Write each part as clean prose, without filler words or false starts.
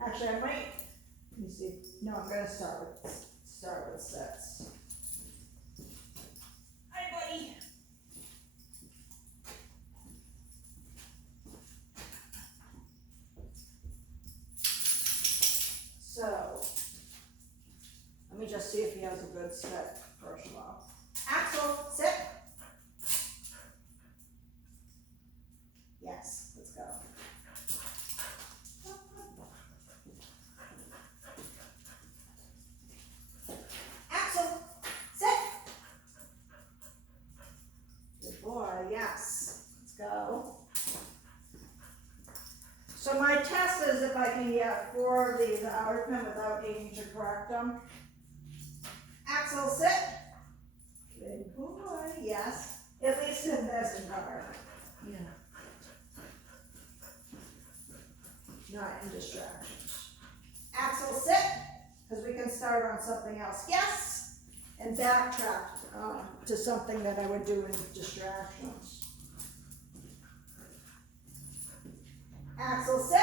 Actually, I might, let me see, no, I'm gonna start with sets. Hi, buddy. So, let me just see if he has a good set first of all. Axel, sit. Yes, let's go. Axel, sit. Good boy, yes. Let's go. So my test is if I can get 4 of these out of him without needing to correct them. Axel, sit. Good boy, yes. At least in this environment. Yeah. Not in distractions. Axel, sit, because we can start on something else. Yes, and backtrack to something that I would do in distractions. Axel, sit.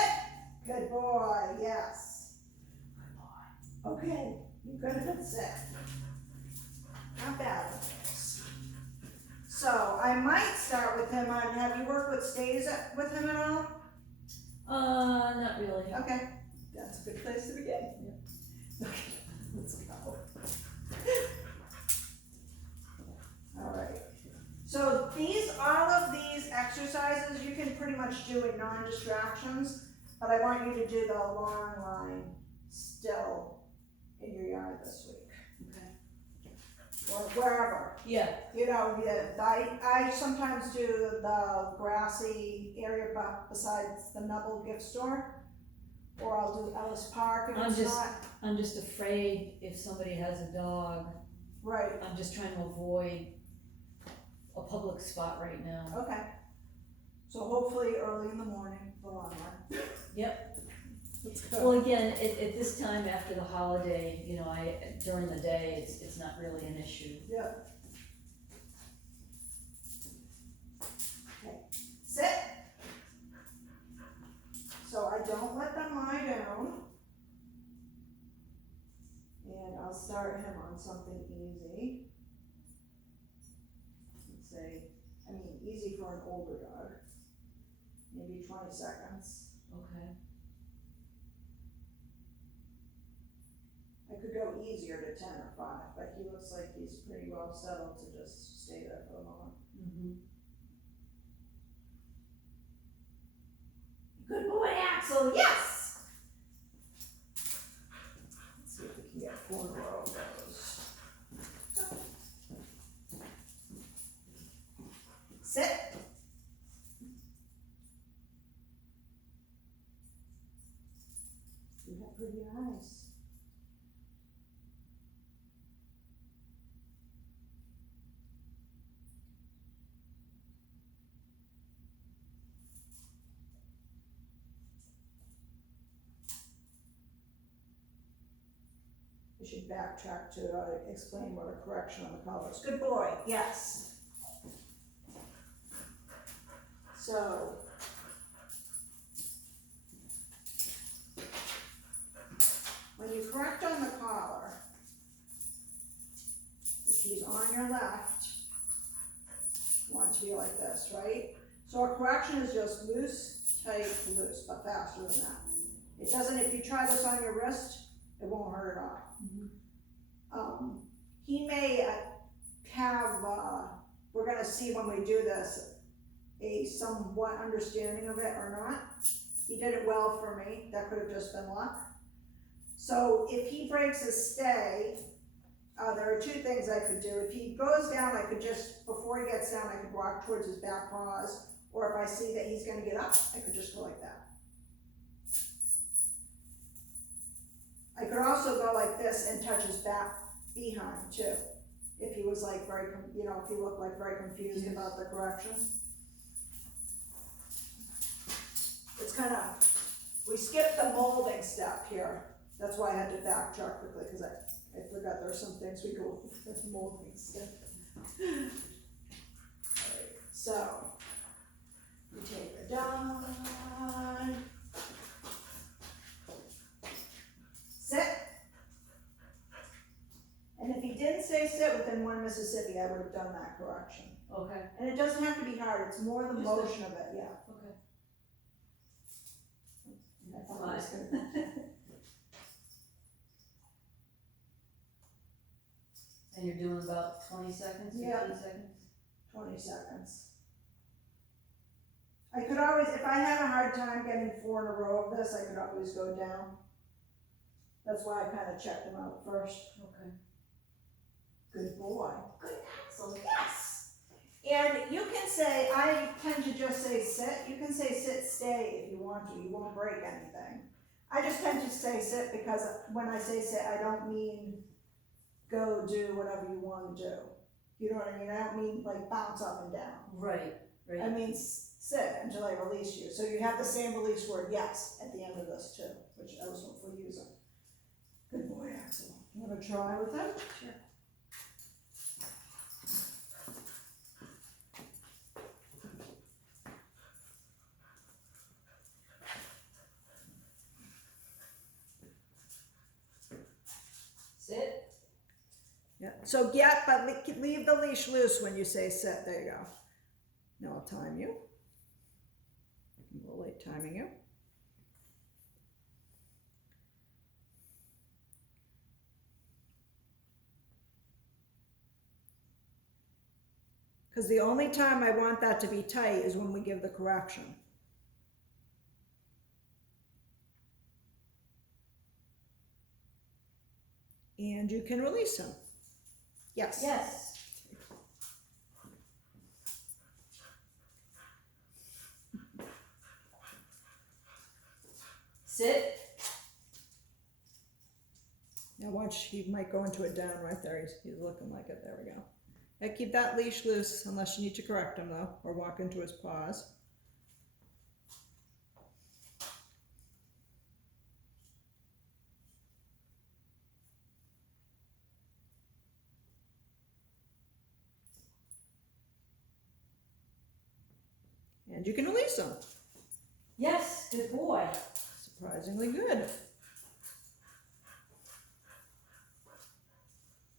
Good boy. Yes. Good boy. Okay, you got a good sit. Not bad. So I might start with him on. Have you worked with stays with him at all? Not really. Okay, that's a good place to begin. Yeah. Okay, let's go. All right. So all of these exercises you can pretty much do in non-distractions, but I want you to do the long line still in your yard this week. Okay. Or wherever. Yeah. You know, I sometimes do the grassy area besides the Nubble gift store, or I'll do Ellis Park if it's not. I'm just afraid if somebody has a dog. Right. I'm just trying to avoid a public spot right now. Okay. So hopefully early in the morning, the long one. Yep. Let's go. Well, again, at this time after the holiday, you know, during the day, it's not really an issue. Yeah. Okay. Sit. So I don't let them lie down. And I'll start him on something easy. Let's say, easy for an older dog. Maybe 20 seconds. Okay. I could go easier to 10 or 5, but he looks like he's pretty well settled to just stay there for the moment. Mm-hmm. Good boy, Axel, yes! Let's see if we can get 4 more of those. Sit. You have pretty eyes. We should backtrack to explain what a correction on the color is. Good boy, yes. So, when you correct on the collar, if he's on your left, you want it to be like this, right? So a correction is just loose, tight, loose, but faster than that. It doesn't, if you try this on your wrist, it won't hurt at all. Mm-hmm. He may have, we're gonna see when we do this, a somewhat understanding of it or not. He did it well for me, that could have just been luck. So if he breaks his stay, there are 2 things I could do. If he goes down, I could just, before he gets down, I could walk towards his back paws, or if I see that he's gonna get up, I could just go like that. I could also go like this and touch his back behind too, if he was like very, if he looked like very confused about the correction. It's kind of, we skipped the molding step here. That's why I had to backtrack quickly, because I forgot there are some things we go with the molding step. Alright, so, we take the die. say sit within 1 Mississippi, I would have done that correction. Okay, And it doesn't have to be hard, it's more the Understood. motion of it, yeah. okay. I thought it was Fine. good. And you're doing about 20 seconds, 15 Yeah. seconds? 20 seconds. I could always, if I had a hard time getting 4 in a row of this, I could always go down. That's why I kind of checked them out first. Okay. Good boy. Good, Axel, yes. And you can say, I tend to just say sit. You can say sit, stay if you want to. You won't break anything. I just tend to say sit because when I say sit, I don't mean go do whatever you want to do. You know what I mean? I don't mean like bounce up and down. Right, I right. mean sit until I release you. So you have the same release word yes at the end of this too, which I was hopefully using. Good boy, Axel. You want to try with him? Sure. Sit. Yeah. So but leave the leash loose when you say sit. There you go. Now I'll time you. I'm a little late timing you. Because the only time I want that to be tight is when we give the correction. And you can release him. Yes. Yes. Sit. Now watch, he might go into it down right there. He's looking like it. There we go. Now keep that leash loose unless you need to correct him though, or walk into his paws. And you can release him. Yes, good boy. Surprisingly good.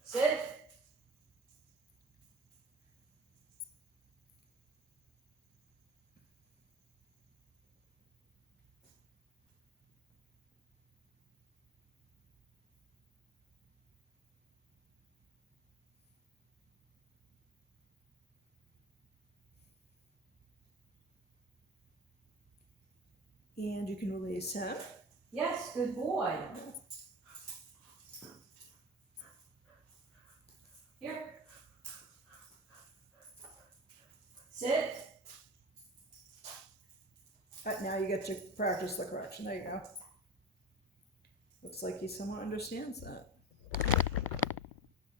Sit. And you can release him. Yes, good boy. Here. Sit. Now you get to practice the correction. There you go. Looks like he somewhat understands that.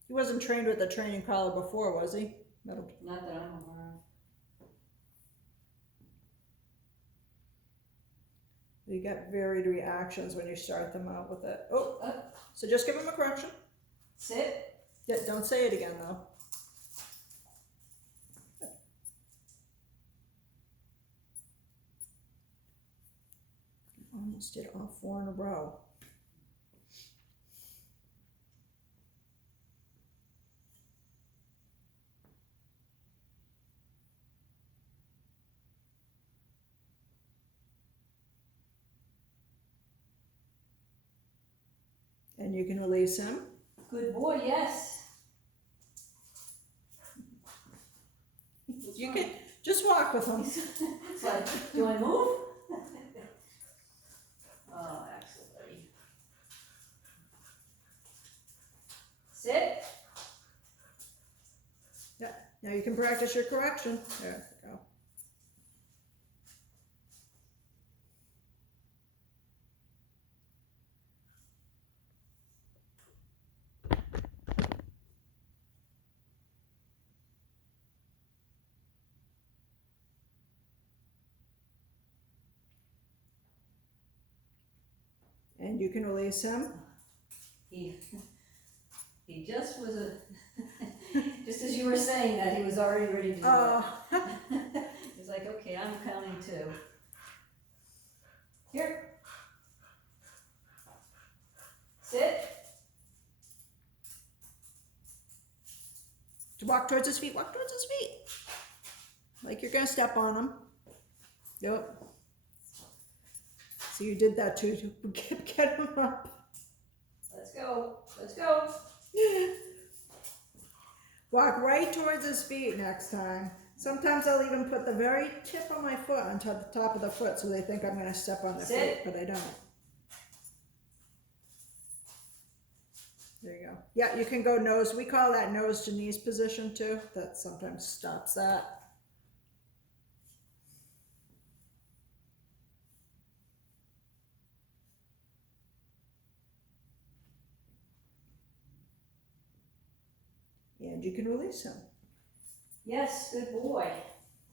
He wasn't trained with a training collar before, was he? Not that I'm aware of. You get varied reactions when you start them out with it. Oh, so just give him a correction. Sit. Yeah, don't say it again though. Almost did all 4 in a row. And you can release him. Good boy, yes. You can just walk with him. It's like, do I move? Oh, Axel, buddy. Sit. Yeah. Now you can practice your correction. There we go. And you can release him. He just was just as you were saying that, he was already ready to do it. He's like, okay, I'm counting 2. Here. Sit. walk towards his feet, like you're gonna step on them. Yep. So you did that too, to get him up. Let's go. Let's go. Walk right towards his feet next time. Sometimes I'll even put the very tip of my foot on the top of the foot so they think I'm gonna step on their Sit. feet, but I don't. There you go. Yeah, you can go nose. We call that nose to knees position too. That sometimes stops that. And you can release him. Yes, good boy.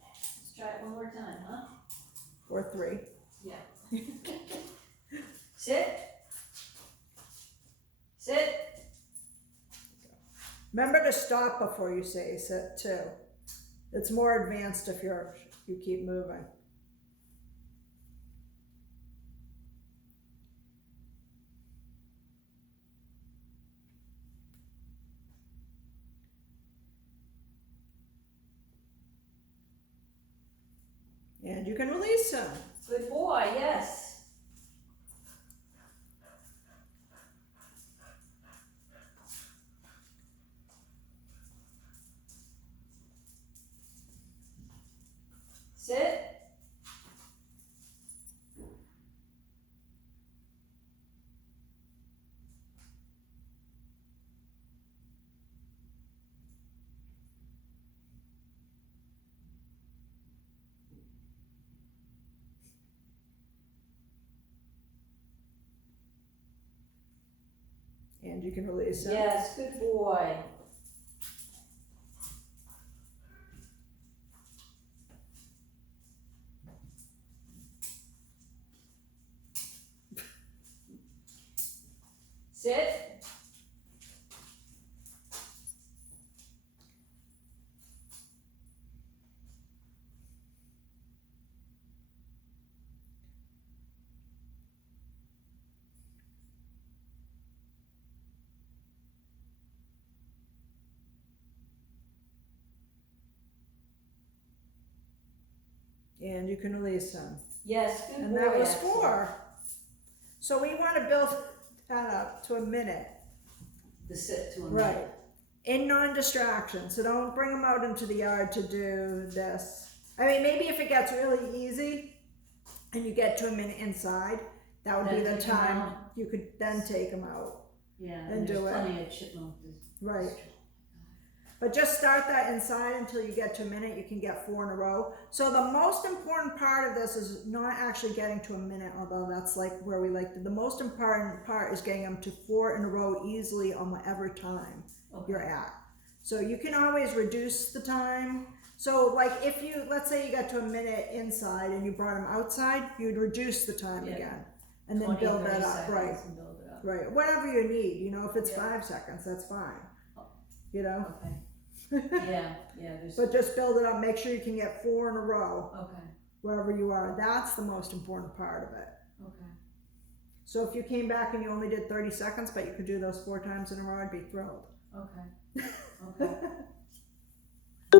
Let's try it one more time, huh? Or 3. Yeah. Sit. Sit. Remember to stop before you say sit too. It's more advanced if you keep moving. And you can release him. Good boy, yes. Sit. And you can release him. Yes, good boy. Sit. And you can release him. Yes, good And boy. that was Axel. 4. So we want to build that up to a minute. The sit to a Right. minute. In non-distraction. So don't bring them out into the yard to do this. I mean, maybe if it gets really easy and you get to a minute inside, that would Then be the take 'em time out. you could then take them out. Yeah, And and there's do it. plenty of chipmunk. Right. But just start that inside until you get to a minute. You can get 4 in a row. So the most important part of this is not actually getting to a minute, although that's like where we like to. The most important part is getting them to 4 in a row easily on whatever time you're at. So you can always reduce the time. So like if you, let's say you got to a minute inside and you brought them outside, you'd reduce the time Yeah. again. And then 20, build that 30 up, right? seconds and build it up. Right, whatever you need, you know, if it's Yeah. 5 seconds, that's fine. You know? Okay. Yeah, there's, But just build it up, make sure you can get 4 in a row, okay, wherever you are. That's the most important part of it. okay. So if you came back and you only did 30 seconds, but you could do those 4 times in a row, I'd be thrilled. Okay. Okay. So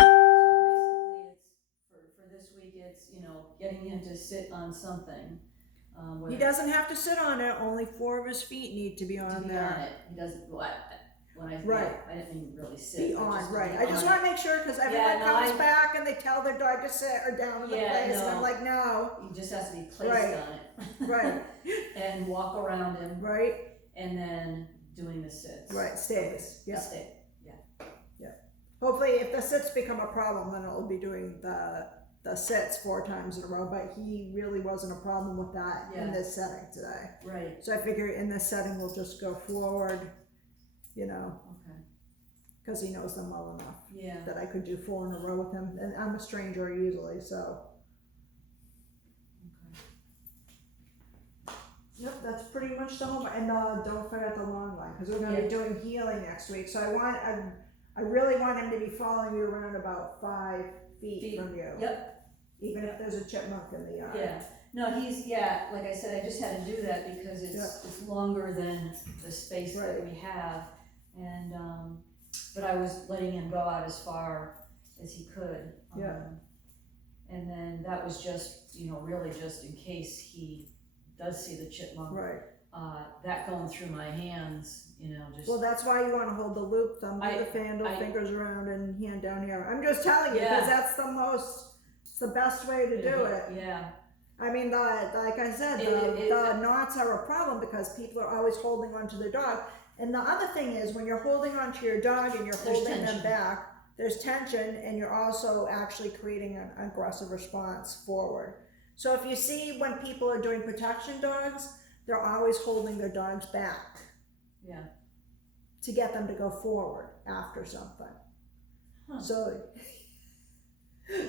basically, it's for this week. It's getting him to sit on something. He doesn't have to sit on it, only 4 of his feet need to be to on be there. on it. He doesn't. When I Right. I didn't mean really sit. Be but on, just to right. be I just on want it. to make sure, because everyone no, comes I- back and they tell their dog to sit or down in the Yeah, place, and no. I'm like, no. He just has to be placed Right. on it. Right. And walk around him, Right? and then doing the sits. Right, stays. The Yeah. stay. Hopefully, if the sits become a problem, then it'll be doing the sits 4 times in a row, but he really wasn't a problem with that in Yeah. this setting today. Right. So I figure in this setting, we'll just go forward, Okay. because he knows them well enough Yeah. that I could do 4 in a row with him. And I'm a stranger usually, so. Okay. Yep, that's pretty much the whole, and don't forget the long line, because we're gonna be Yeah. doing healing next week. So I really want him to be following you around about 5 feet from you. Yep. Even if there's a chipmunk in the yard. Yeah. No, like I said, I just had to do that because it's longer than the space that Right. we have, and but I was letting him go out as far as he could. Yeah. And then that was just, you know, really just in case he does see the chipmunk. Right. That going through my hands, you know, just. Well, that's why you want to hold the loop, thumb to the handle, fingers around, and hand down here. I'm just telling you, because that's it's the best way to do it. Yeah. I mean, like I said, the knots are a problem because people are always holding onto their dog. And the other thing is, when you're holding onto your dog and you're holding them back, there's tension, and you're also actually creating an aggressive response forward. So if you see when people are doing protection dogs, they're always holding their dogs back. Yeah. To get them to go forward after something. Huh.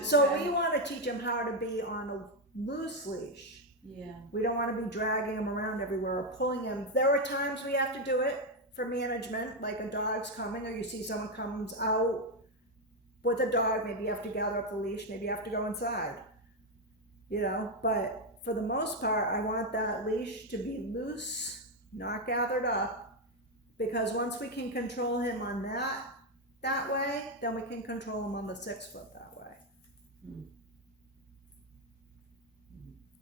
So we want to teach them how to be on a loose leash. Yeah. We don't want to be dragging them around everywhere or pulling them. There are times we have to do it for management, like a dog's coming, or you see someone comes out with a dog, maybe you have to gather up the leash, maybe you have to go inside, you know, but for the most part, I want that leash to be loose, not gathered up, because once we can control him on that way, then we can control him on the 6 foot that way.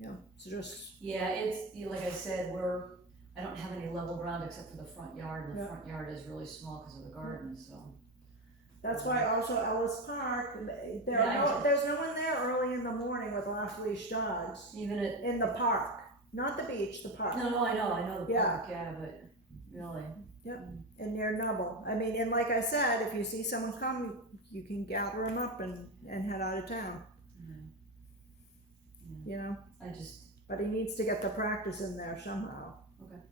Yeah, so just. Yeah, it's, like I said, I don't have any level ground except for the front yard, and the front yard is really small because of the garden, so. That's why also Ellis Park, there's no one there early in the morning with off-leash dogs. Even in the park, not the beach, the park. No, I know the park, but really. Yep, and near Nubble. I mean, and like I said, if you see someone come, you can gather them up and head out of town. Yeah. You know? But he needs to get the practice in there somehow. Okay.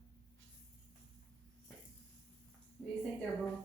What do you think there, Boo?